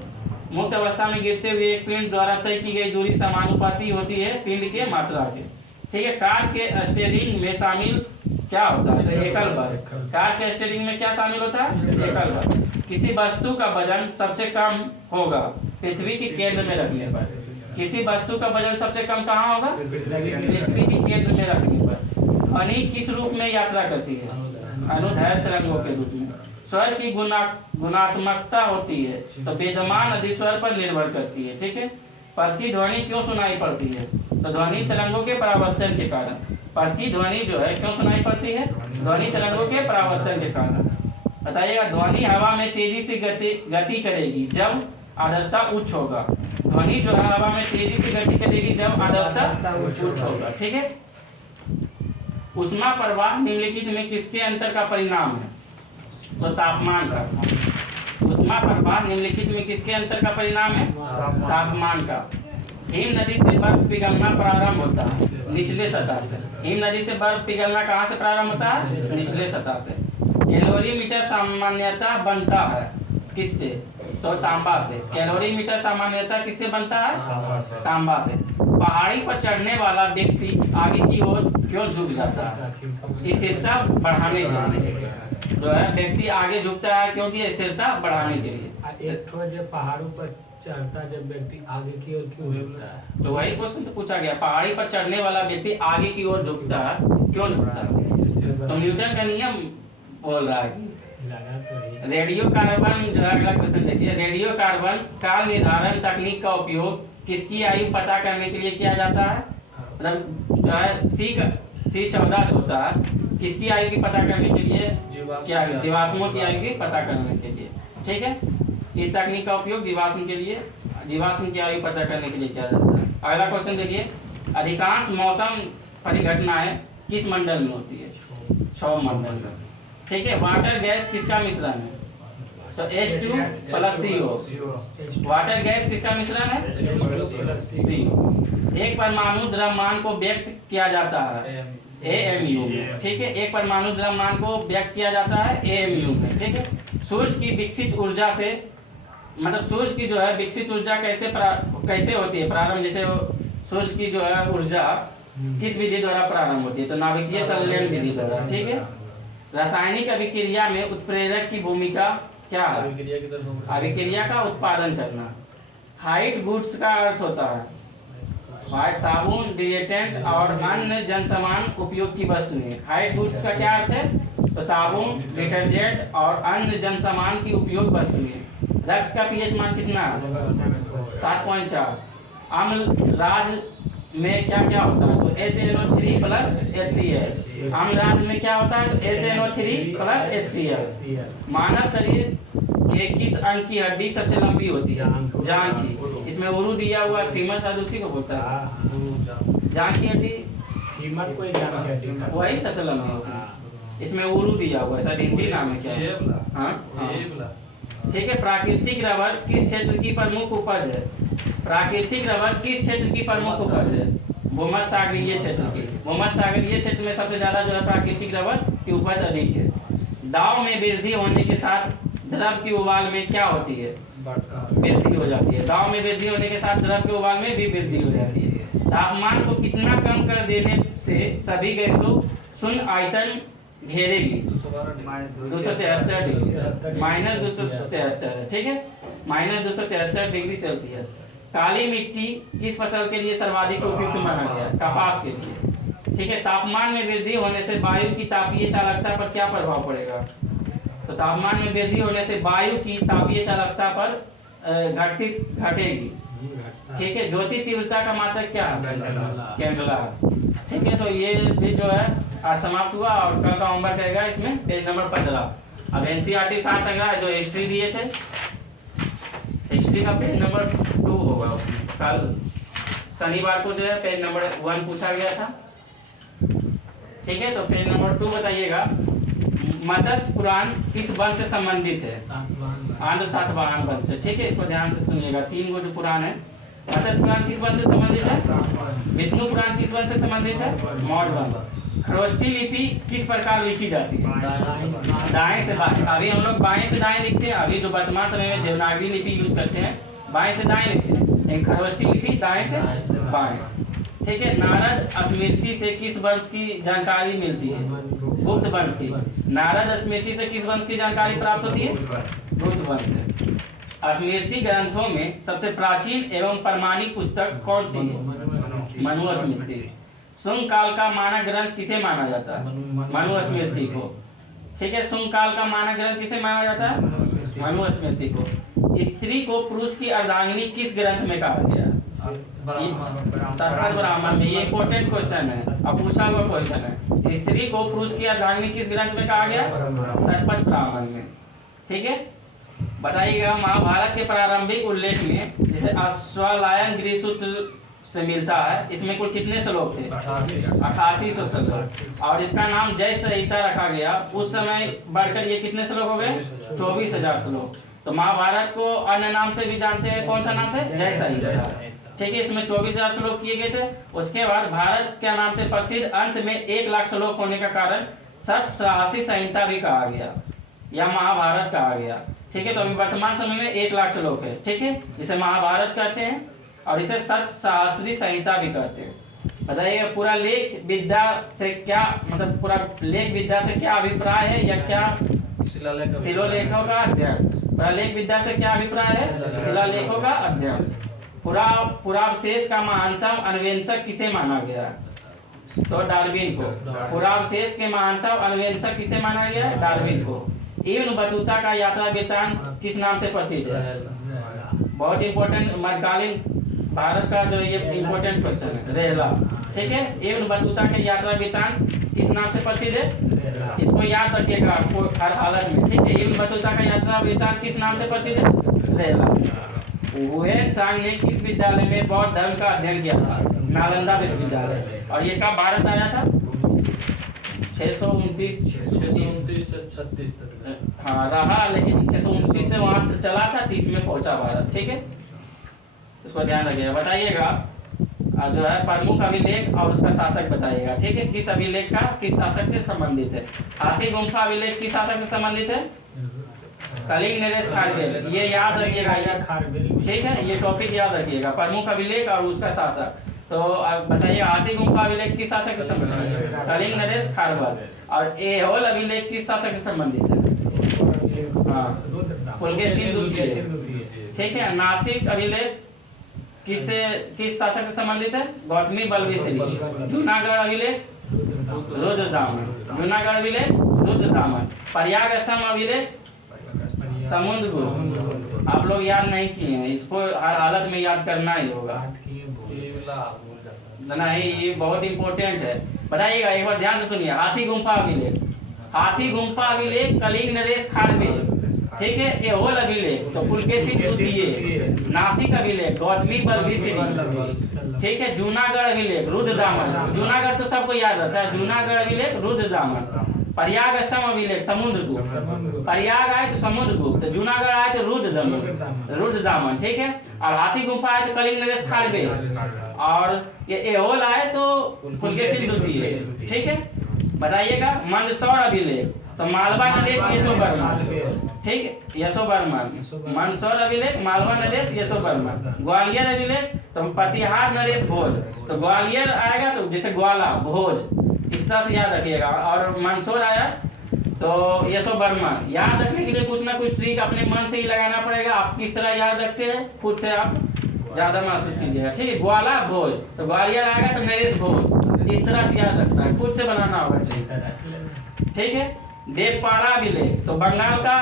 मुक्त अवस्था में गिरते हुए एक पिंड द्वारा तय की गई दूरी समानुपाती होती है पिंड के मात्रा के, ठीक है। कार के स्टीयरिंग में शामिल क्या होता है? तो एकल बल। कार के स्टीयरिंग में क्या शामिल होता है? एकल बल। किसी वस्तु का वजन सबसे कम होगा पृथ्वी के केंद्र में रखने पर। किसी वस्तु का वजन सबसे कम कहाँ होगा? पृथ्वी के केंद्र में रखने पर। ध्वनि किस रूप में यात्रा करती है? अनुदैर्घ्य तरंगों के रूप में। स्वर की गुणात्मकता होती है तो वेदमान अधिस्वर पर निर्भर करती है, ठीक है। प्रतिध्वनि क्यों सुनाई पड़ती है? तो ध्वनि तरंगों के परावर्तन के कारण। प्रतिध्वनि जो है क्यों सुनाई पड़ती है? ध्वनि तरंगों के परावर्तन के कारण। बताइएगा ध्वनि हवा में तेजी से गति करेगी जब आर्द्रता उच्च होगा। ध्वनि जो है हवा में तेजी से गति करेगी जब आर्द्रता उच्च होगा, ठीक है। ऊष्मा प्रवाह निम्नलिखित में किसके अंतर का परिणाम है? तो तापमान का। ऊष्मा प्रवाह निम्नलिखित में किसके अंतर का परिणाम है? तापमान का। हिम नदी से बर्फ पिघलना प्रारंभ होता है निचले सतह से। हिम नदी से बर्फ पिघलना कहाँ से प्रारंभ होता है? निचले सतह से। कैलोरीमीटर सामान्यतः बनता है किससे? तो तांबा से। कैलोरीमीटर सामान्यतः किससे बनता है? तांबा से। पहाड़ी पर चढ़ने वाला व्यक्ति आगे की ओर क्यों झुक जाता है? स्थिरता बढ़ाने के लिए जो है व्यक्ति आगे झुकता है, क्योंकि स्थिरता बढ़ाने के लिए। एक ठो जो पहाड़ों पर चढ़ता जब व्यक्ति आगे की ओर क्यों झुकता है? तो वही क्वेश्चन तो पूछा गया, पहाड़ी पर चढ़ने वाला व्यक्ति आगे की ओर झुकता है, क्यों झुकता है? तो न्यूटन का नियम बोल रहा है। रेडियो कार्बन जो है अगला क्वेश्चन देखिए। रेडियो कार्बन काल निर्धारण तकनीक का उपयोग किसकी आयु पता करने के लिए किया जाता है? मतलब जो है C14 जो होता है किसकी आयु की पता करने के लिए क्या? जीवाश्मों की आयु की पता करने के लिए, ठीक है। इस तकनीक का उपयोग जीवाश्म की आयु पता करने के लिए किया जाता है। अगला क्वेश्चन देखिए। अधिकांश मौसम परिघटनाएं किस मंडल में होती है? 6 मंडल में, ठीक है। वाटर गैस किसका मिश्रण है? तो H2 + CO। वाटर गैस किसका मिश्रण है? CO। एक परमाणु द्रव्यमान को व्यक्त किया जाता है AMU में, ठीक है। एक परमाणु द्रव्यमान को व्यक्त किया जाता है AMU में, ठीक है। सूर्य की विकसित ऊर्जा से मतलब सूर्य की जो है विकसित ऊर्जा कैसे होती है प्रारंभ? जैसे सूर्य की जो है ऊर्जा किस विधि द्वारा प्रारंभ होती है? तो नाभिकीय संलयन विधि द्वारा, ठीक है। रासायनिक अभिक्रिया में उत्प्रेरक की भूमिका क्या है? अभिक्रिया का उत्पादन करना। हाइट गुड्स का अर्थ होता है व्हाइट साबुन, डिटर्जेंट और अन्य जनसामान उपयोग की वस्तुएं। हाइट गुड्स का क्या अर्थ है? तो साबुन, डिटर्जेंट और अन्य जनसामान की उपयोग वस्तुएं। रक्त का पीएच मान कितना है? 7.4। अम्ल राज में क्या क्या होता है? तो HNO3 प्लस HCl। अम्ल राज में क्या होता है? तो HNO3 प्लस HCl। मानव शरीर के किस अंग की हड्डी सबसे लंबी होती है? जांघ की। इसमें उरु दिया हुआ फीमर शायद उसी को बोलता है। जांघ की हड्डी फीमर को जान के हड्डी का वही सबसे लंबी होती है। इसमें उरु दिया हुआ है, शायद हिंदी नाम है क्या है? हाँ। ठीक है। प्राकृतिक रबर किस क्षेत्र की प्रमुख उपज है? प्राकृतिक रबर किस क्षेत्र की प्रमुख उपज है? भूमध्य सागरीय क्षेत्र की। भूमध्य सागरीय क्षेत्र में सबसे ज्यादा जो है प्राकृतिक रबर की उपज अधिक है। दाव में वृद्धि होने के साथ द्रव की उबाल में क्या होती है? वृद्धि हो जाती है। दाव में वृद्धि होने के साथ द्रव के उबाल में भी वृद्धि हो जाती है। तापमान को कितना कम कर देने से सभी गैसों शून्य आयतन घेरेगी? 273 डिग्री, माइनस 273। ठीक है, माइनस 273 डिग्री सेल्सियस। काली मिट्टी किस फसल के लिए सर्वाधिक उपयुक्त माना गया? कपास के लिए। ठीक है। तापमान में वृद्धि होने से वायु की तापीय चालकता पर क्या प्रभाव पड़ेगा? तो तापमान में वृद्धि होने से वायु की तापीय चालकता पर घटेगी। ठीक है। ज्योति तीव्रता का मात्रक क्या है? कैंडला। ठीक है। तो ये भी जो है आज समाप्त हुआ और कल का होमवर्क रहेगा इसमें पेज नंबर 15। अब एनसीईआरटी सार संग्रह जो हिस्ट्री दिए थे, हिस्ट्री का पेज नंबर 2 होगा। कल शनिवार को जो है पेज नंबर 1 पूछा गया था। ठीक है। तो पेज नंबर 2 बताइएगा। मत्स्य पुराण किस वंश से संबंधित है? आंध्र सातवाहन वंश से। ठीक है, इसको ध्यान से सुनिएगा। 3 गो जो पुराण है। मत्स्य पुराण किस वंश से संबंधित है? विष्णु पुराण किस वंश से संबंधित है? मौर्य वंश। खरोष्ठी लिपि किस प्रकार लिखी जाती है? दाएं से बाएं। अभी हम लोग बाएं से दाएं लिखते हैं। अभी जो वर्तमान समय में देवनागरी लिपि यूज करते हैं बाएं से दाएं लिखते हैं, लेकिन खरोष्ठी लिपि दाएं से बाएं। ठीक है। नारद स्मृति से किस वंश की जानकारी मिलती है? गुप्त वंश की। नारद स्मृति से किस वंश की जानकारी प्राप्त होती है? गुप्त वंश से। स्मृति ग्रंथों में सबसे प्राचीन एवं प्रमाणिक पुस्तक कौन सी है? मनुस्मृति। शुंग काल का मानक ग्रंथ किसे माना जाता है? मनुस्मृति को। ठीक है। शुंग काल का मानक ग्रंथ किसे माना जाता है? मनुस्मृति को। स्त्री को पुरुष की अर्धांगिनी किस ग्रंथ में कहा गया? शतपथ ब्राह्मण में। ये इंपॉर्टेंट क्वेश्चन है, अब पूछा हुआ क्वेश्चन है। स्त्री को पुरुष की अर्धांगिनी किस ग्रंथ में कहा गया? शतपथ ब्राह्मण में। ठीक है। बताइएगा। महाभारत के प्रारंभिक उल्लेख में जैसे अश्वालायन गृहसूत्र से मिलता है, इसमें कुल कितने श्लोक थे? 8800 श्लोक। और इसका नाम जय संहिता रखा गया। उस समय बढ़कर ये कितने श्लोक हो गए? 24,000 श्लोक। तो महाभारत को अन्य नाम से भी जानते हैं। कौन सा नाम से? जय संहिता। ठीक है। इसमें 24,000 श्लोक किए गए थे। उसके बाद भारत के नाम से प्रसिद्ध अंत में 1 लाख श्लोक होने का कारण सप्तसाहसी संहिता भी कहा गया या महाभारत कहा गया। ठीक है। तो अभी वर्तमान समय में 1 लाख श्लोक है। ठीक है, जिसे महाभारत कहते हैं और इसे सप्तसाहसी संहिता भी कहते हैं। बताइए पूरा लेख विद्या से क्या मतलब, पूरा लेख विद्या से क्या अभिप्राय है या क्या? शिलालेखों का अध्ययन। पूरा लेख विद्या से क्या अभिप्राय है? शिलालेखों का अध्ययन। पुरावशेष का महानतम अन्वेषक किसे माना गया? तो डार्विन को। पुरावशेष के महानतम अन्वेषक किसे माना गया? डार्विन को। इब्न बतूता का यात्रा वृत्तांत किस नाम से प्रसिद्ध है? बहुत इंपॉर्टेंट मध्यकालीन भारत का जो ये इंपॉर्टेंट क्वेश्चन है, रेहला। ठीक है। इब्न बतूता के यात्रा वृत्तांत किस नाम से प्रसिद्ध है? इसको याद रखिएगा आपको हर हालत में। ठीक है। इब्न बतूता का यात्रा वृत्तांत किस नाम से प्रसिद्ध है? रेहला। हुएन सांग ने किस विद्यालय में बौद्ध धर्म का अध्ययन किया था? नालंदा विश्वविद्यालय। और ये कब भारत आया था? 629 36 हाँ रहा, लेकिन 629 से वहां चला था, 30 में पहुंचा भारत। ठीक है, इसको ध्यान रखिएगा। बताइएगा जो है प्रमुख अभिलेख और उसका शासक बताइएगा। ठीक है, किस अभिलेख का किस शासक से संबंधित है? हाथी गुम्फा अभिलेख किस शासक से संबंधित है? कलिंग नरेश खारवेल। ये याद रखिएगा, ठीक है, ये टॉपिक याद रखिएगा। प्रमुख अभिलेख और उसका शासक। तो बताइए हाथी गुम्फा अभिलेख किस शासक से संबंधित है? कलिंग नरेश खारवेल। और एहोल अभिलेख किस शासक से संबंधित है? हाँ, पुलकेशिन द्वितीय। ठीक है, नासिक अभिलेख किस शासक से संबंधित है? गौतमी बलविश्री। जूनागढ़ अभिलेख रुद्रदामन। जूनागढ़ अभिलेख रुद्रदामन। प्रयाग स्तंभ अभिलेख समुद्रगुप्त। आप लोग याद नहीं किए हैं, इसको हर हालत में याद करना ही होगा। नहीं, ये बहुत इंपॉर्टेंट है। बताइएगा एक बार ध्यान से सुनिए। हाथी गुम्फा अभिलेख, हाथी गुम्फा अभिलेख कलिंग नरेश खाड़बे, ठीक है, एहोल अभिलेख तो पुलकेशी द्वितीय, नासिक अभिलेख गौतमी बलभीषणी, ठीक है, जूनागढ़ अभिलेख रुद्रदामन, जूनागढ़ तो सबको याद रहता है, जूनागढ़ अभिलेख रुद्रदामन, प्रयाग स्तंभ अभिलेख समुद्रगुप्त, प्रयाग आए तो समुद्रगुप्त, जूनागढ़ आए तो रुद्रदामन, ठीक है, और हाथी गुम्फा आए तो कलिंग नरेश खाड़बे, और ये एहोल आए तो पुलकेशी द्वितीय, ठीक है। बताइएगा मंदसौर अभिलेख तो मालवा नरेश यशो बर्मन, ठीक, यशो बर्मन, मंदसौर अभिलेख मालवा नरेश यशो बर्मन, ग्वालियर अभिलेख तो प्रतिहार नरेश भोज, तो ग्वालियर आएगा तो जैसे ग्वाला भोज, इस तरह से याद रखिएगा, और मंदसौर आया तो यशो बर्मन। याद रखने के लिए कुछ ना कुछ ट्रिक अपने मन से ही लगाना पड़ेगा। आप किस तरह याद रखते हैं खुद से आप ज्यादा महसूस कीजिएगा, ठीक है। ग्वाला भोज तो ग्वालियर आएगा तो नरेश भोज, इस तरह से याद रखना है, खुद से बनाना होगा, ठीक है। देवपारा अभिलेख तो बंगाल का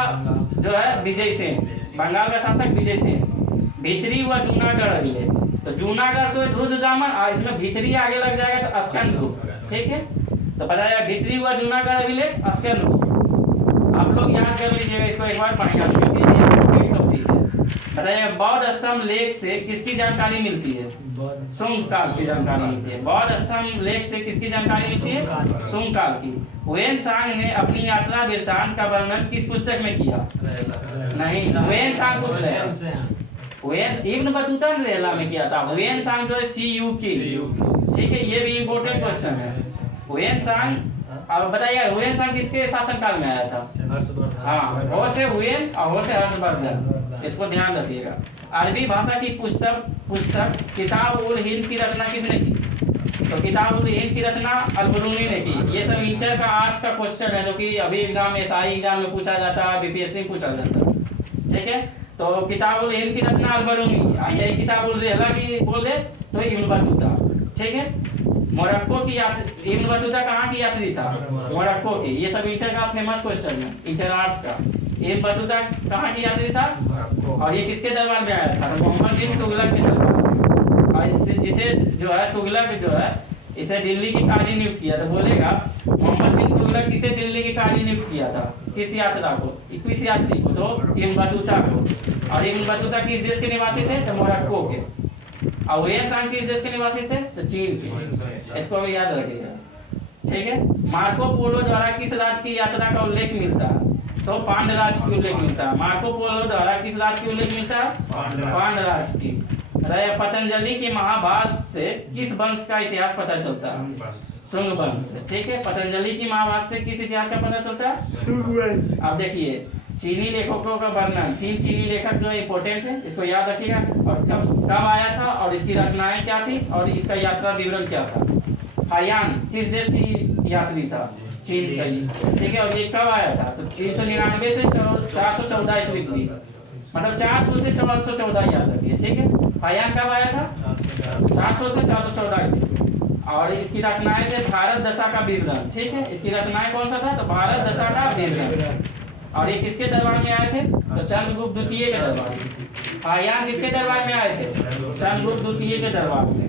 जो है विजय सेन, बंगाल का शासक विजय सेन। भीतरी हुआ जूनागढ़ अभिलेख तो जूनागढ़ तो रुद्रदामन, इसमें भीतरी आगे लग जाएगा तो अस्कंदगुप्त, ठीक है। तो बताया भीतरी हुआ जूनागढ़ अभिलेख अस्कंदगुप्त, आप लोग याद कर लीजिएगा इसको एक बार पढ़ेंगे क्योंकि ये टॉपिक है। बताइए बौद्ध स्तंभ लेख से किसकी जानकारी मिलती है? शुंग काल की जानकारी मिलती है। बौद्ध स्तंभ लेख से किसकी जानकारी मिलती है? शुंग काल की। हुएन सांग ने अपनी यात्रा वृत्तांत का वर्णन किस पुस्तक में किया? नहीं, हुएन सांग पूछ रहे हैं। हुएन इब्न बतूता ने रेला में किया था। हुएन सांग जो है CUK, ठीक है, ये भी इंपॉर्टेंट क्वेश्चन है। हुएन सांग, अब बताइए हुएन सांग किसके शासनकाल में आया था? हाँ, हो से हुएन और हो से हर्षवर्धन, इसको ध्यान रखिएगा। अरबी भाषा की पुस्तक किताब उल हिंद की रचना किसने की? तो किताब उल हिंद की रचना अल-बरूनी ने की। ये सब इंटर का आर्ट्स का क्वेश्चन है जो कि अभी एग्जाम में SI एग्जाम में पूछा जाता है, BPSC में पूछा जाता है, ठीक है। तो किताब उल हिंद की रचना अल-बरूनी, यही किताब उल रेहला की बोले तो इब्न बतूता, ठीक है। मोरक्को की यात्री, इब्न बतूता कहाँ की यात्री था? मोरक्को की। ये सब इंटर का फेमस क्वेश्चन है, इंटर आर्ट्स का। इब्न बतूता कहाँ की यात्री था और ये किसके दरबार में आया था? मोहम्मद बिन तुगलक के दरबार। और जिसे जो है तुगलक जो है इसे दिल्ली की काजी नियुक्त किया, तो बोलेगा मोहम्मद बिन तुगलक किसे दिल्ली की काजी नियुक्त किया था? किस यात्रा को, किस यात्री को? तो इब्न बतूता को। और इब्न बतूता किस देश के निवासी थे? तो मोरक्को के। और हुएन सांग किस देश के निवासी थे? तो चीन के। इसको भी याद रखिएगा, ठीक है। मार्को पोलो द्वारा किस राज्य की यात्रा का उल्लेख मिलता है? तो पांड्य राज्य की उल्लेख मिलता है। मार्को पोलो द्वारा किस राज्य की उल्लेख मिलता है? पांड्य राज्य की। पतंजलि के महाभाष्य से किस वंश का इतिहास पता चलता है? शुंग वंश, ठीक है। पतंजलि की महाभाष्य से किस इतिहास का पता चलता है? शुंग वंश। अब देखिए चीनी लेखकों का वर्णन, 3 चीनी लेखक जो इंपॉर्टेंट है, इसको याद रखिएगा। और कब आया था और इसकी रचनाएं क्या थी और इसका यात्रा विवरण क्या था? हायान किस देश की यात्री था? चीन का ही, ठीक है। और ये कब आया था? तो 399 से 414 ईस्वी की, मतलब 400 से 414 याद रखिए, ठीक है। हायान कब आया था? 400 से 414। और इसकी रचनाएं थे भारत दशा का विवरण, ठीक है। इसकी रचनाएं कौन सा था? तो भारत दशा का विवरण। और ये किसके दरबार में आए थे? तो चंद्रगुप्त द्वितीय के दरबार में। हायान किसके दरबार में आए थे? चंद्रगुप्त द्वितीय के दरबार में,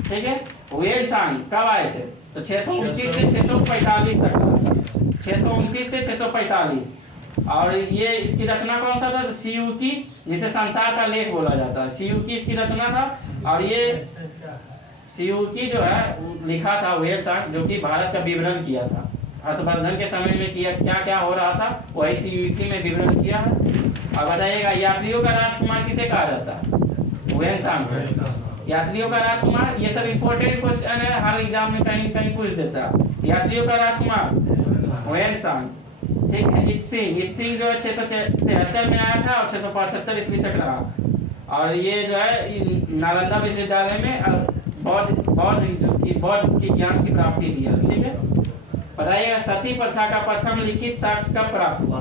ठीक है। हुएन सांग कब आए थे? तो 629 से 645 तक, 629 से 645। और ये इसकी रचना कौन सा था? तो CUK, जिसे संसार का लेख बोला जाता है, CUK इसकी रचना था। और ये CUK जो है लिखा था हुएन सांग, जो कि भारत का विवरण किया था। हर्षवर्धन के समय में किया, क्या क्या हो रहा था वही CUK में विवरण किया है। और बताइएगा यात्रियों का राजकुमार किसे कहा जाता है? हुएन सांग को। यात्रियों का राजकुमार, ये सब इंपॉर्टेंट क्वेश्चन है, हर एग्जाम में कहीं कहीं पूछ देता है। यात्रियों का राजकुमार हुएन सांग, ठीक है। इत्सिंग जो है 673 में आया था और 675 ईस्वी तक रहा। और ये जो है नालंदा विश्वविद्यालय में बौद्ध की ज्ञान की प्राप्ति दिया, ठीक है। बताइएगा सती प्रथा का प्रथम लिखित साक्ष्य कब प्राप्त हुआ?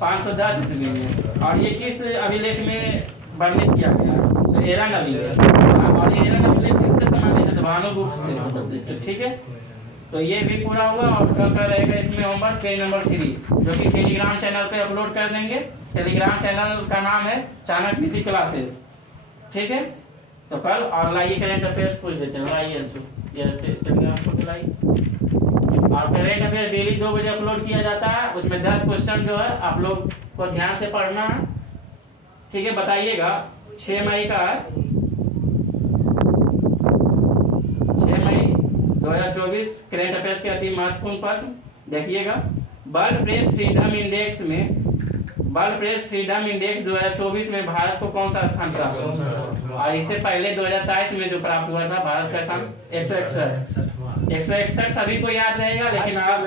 510 ईस्वी में। और ये किस अभिलेख में वर्णित किया गया? तो एरन अभिलेख। और एरन अभिलेख किससे संबंधित है? भानुगुप्त से, ठीक है। तो ये भी पूरा हुआ। और कल का रहेगा इसमें होमवर्क पेज नंबर 3, जो कि टेलीग्राम चैनल पे अपलोड कर देंगे। टेलीग्राम चैनल का नाम है चाणक्य नीति क्लासेस, ठीक है। तो कल और लाइए करेंट अफेयर्स पूछ देते हैं, लाइए ये टेलीग्राम को लाइए। और करेंट अफेयर डेली 2 बजे अपलोड किया जाता है, उसमें 10 क्वेश्चन जो है आप लोग को ध्यान से पढ़ना है, ठीक है। बताइएगा 6 मई का है, 6 मई 2024 करेंट अफेयर्स के अति महत्वपूर्ण प्रश्न देखिएगा। वर्ल्ड प्रेस फ्रीडम इंडेक्स में, वर्ल्ड प्रेस फ्रीडम इंडेक्स 2024 में भारत को कौन सा स्थान प्राप्त हुआ? और इससे पहले 2023 में जो प्राप्त हुआ था भारत का स्थान 161 सभी को याद रहेगा, लेकिन आप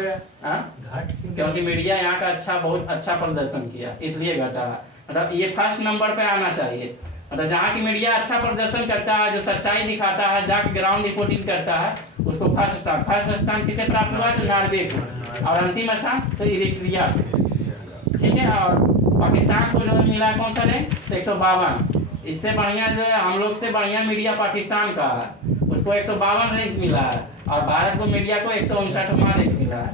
क्योंकि मीडिया यहाँ का बहुत अच्छा प्रदर्शन किया इसलिए घटा। मतलब ये फर्स्ट नंबर पे आना चाहिए। मतलब जहाँ की मीडिया अच्छा प्रदर्शन करता है, जो सच्चाई दिखाता है, जाके ग्राउंड रिपोर्टिंग करता है, उसको फर्स्ट स्थान किसे प्राप्त हुआ? तो नॉर्वे को। और अंतिम स्थान तो इरिट्रिया को, ठीक है। और पाकिस्तान को जो मिला कौन सा रैंक? तो 152। इससे बढ़िया जो है, हम लोग से बढ़िया मीडिया पाकिस्तान का है, उसको 152 रैंक मिला है। और भारत को मीडिया को 159वां रैंक मिला है,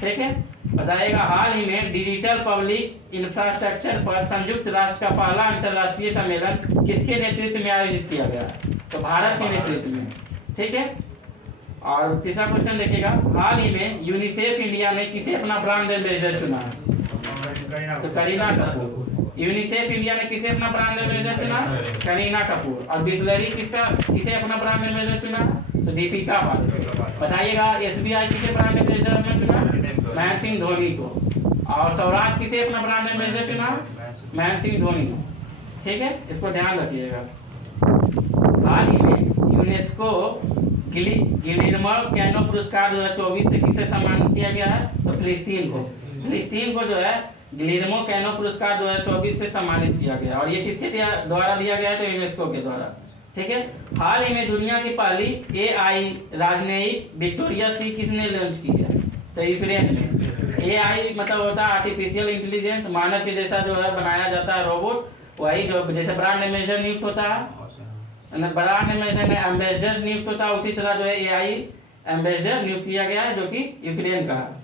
ठीक है। बताइएगा हाल ही में डिजिटल पब्लिक इंफ्रास्ट्रक्चर पर संयुक्त राष्ट्र का पहला अंतर्राष्ट्रीय सम्मेलन किसके नेतृत्व में आयोजित किया गया? तो भारत के नेतृत्व में, ठीक है। और तीसरा क्वेश्चन देखिएगा, हाल ही में यूनिसेफ इंडिया ने किसे अपना ब्रांड एम्बेसडर चुना? तो करीना कपूर। यूनिसेफ इंडिया ने किसे अपना ब्रांड एम्बेसडर चुना? करीना कपूर। और बिस्लरी किसे अपना ब्रांड एम्बेसडर चुना? तो दीपिका पादुकोण। बताइएगा एसबीआई किसे ब्रांड एम्बेसडर में चुना? महेंद्र सिंह धोनी को। और स्वराज किसे अपना ब्रांड एम्बेसडर चुना? महेंद्र सिंह धोनी को, ठीक है। इसको ध्यान रखिएगा। हाल ही में यूनेस्को गिलिर्मो कैनो पुरस्कार 2024 से किसे सम्मानित किया गया है? तो फिलिस्तीन को। फिलिस्तीन को जो है गिलिर्मो कैनो पुरस्कार 2024 से सम्मानित किया गया। और ये किसके द्वारा दिया गया है? तो यूनेस्को के द्वारा, ठीक है। हाल ही में दुनिया की पहली AI राजनयिक विक्टोरिया सी किसने लॉन्च की है? तो यूक्रेन में। AI मतलब होता है आर्टिफिशियल इंटेलिजेंस, मानव के जैसा जो है बनाया जाता है रोबोट, वही जो जैसे ब्रांड एम्बेसडर नियुक्त होता है, ब्रांड एम्बेसडर नियुक्त होता है, उसी तरह जो है AI एम्बेसडर नियुक्त किया गया है, जो कि यूक्रेन का है।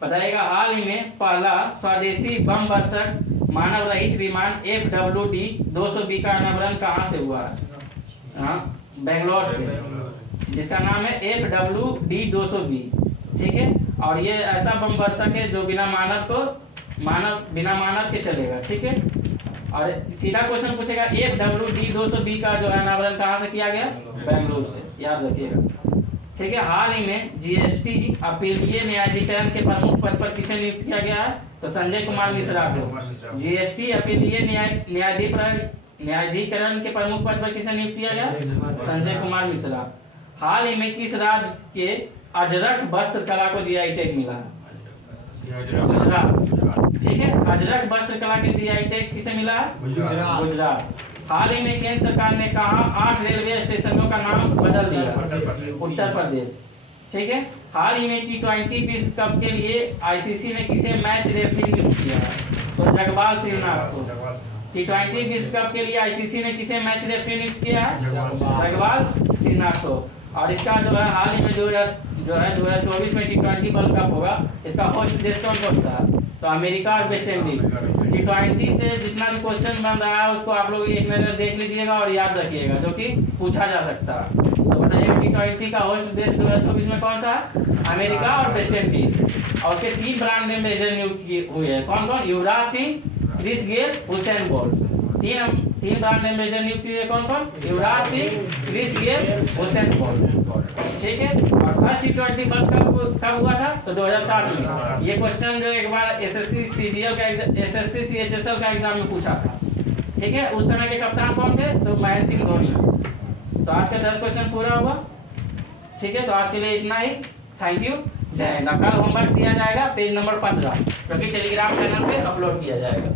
बताइएगा हाल ही में पहला स्वदेशी बम वर्षक मानव रहित विमान FWD 200B का अनावरण कहाँ से हुआ? बेंगलोर से, जिसका नाम है FWD 200B, ठीक है। और ये ऐसा बम वर्षक है जो बिना मानव के चलेगा, ठीक है। और सीधा क्वेश्चन पूछेगा FWD 200B का जो है अनावरण कहाँ से किया गया? बेंगलुरु से, याद रखिएगा, ठीक है। हाल ही में GST अपीलीय न्यायाधिकरण के प्रमुख पद पर किसे नियुक्त किया गया है? तो संजय कुमार मिश्रा को। GST अपीलीय न्यायाधिकरण के प्रमुख पद पर किसे नियुक्त किया गया? संजय कुमार मिश्रा। हाल ही में किस राज्य के अजरक वस्त्र कला को GI टैग मिला? गुजरात, ठीक है। अजरक वस्त्र कला के GI टैग किसे मिला? गुजरात। हाल ही में केंद्र सरकार ने कहा 8 रेलवे स्टेशनों का नाम बदल दिया? उत्तर प्रदेश, ठीक है। हाल ही में T20 विश्व कप के लिए ICC ने किसे मैच रेफरी नियुक्त किया? तो जगपाल श्रीनाथ को। T20 विश्व कप के लिए ICC ने किसे मैच रेफरी नियुक्त किया है? जगपाल श्रीनाथ को। और इसका जो है हाल ही में 2024 में T20 वर्ल्ड कप होगा, इसका होस्ट देश कौन सा है? तो अमेरिका और वेस्ट इंडीज। T20 से जितना भी क्वेश्चन बन रहा है उसको आप लोग एक नजर देख लीजिएगा और याद रखिएगा, जो कि पूछा जा सकता है। तो बताइएगा T20 का होस्ट देश 2024 में कौन सा? अमेरिका और वेस्ट इंडीज। और उसके 3 ब्रांड एम्बेसडर नियुक्त हुए हैं। कौन कौन? Yuvraj Singh, Chris Gayle, Usain Bolt. तीन ब्रांड एम्बेसडर नियुक्त हुए कौन कौन? Yuvraj Singh, Chris Gayle, Usain Bolt, ठीक है। और फर्स्ट T20 वर्ल्ड कप कब हुआ था? तो 2007 में। ये क्वेश्चन जो एक बार SSC CHSL का एग्जाम में पूछा था, ठीक है। उस समय के कप्तान कौन थे? तो महेंद्र सिंह धोनी। तो आज का 10 क्वेश्चन पूरा हुआ, ठीक है। तो आज के लिए इतना ही, थैंक यू, जय हिंद। कल होमवर्क दिया जाएगा पेज नंबर 15, जो कि टेलीग्राम चैनल पे अपलोड किया जाएगा।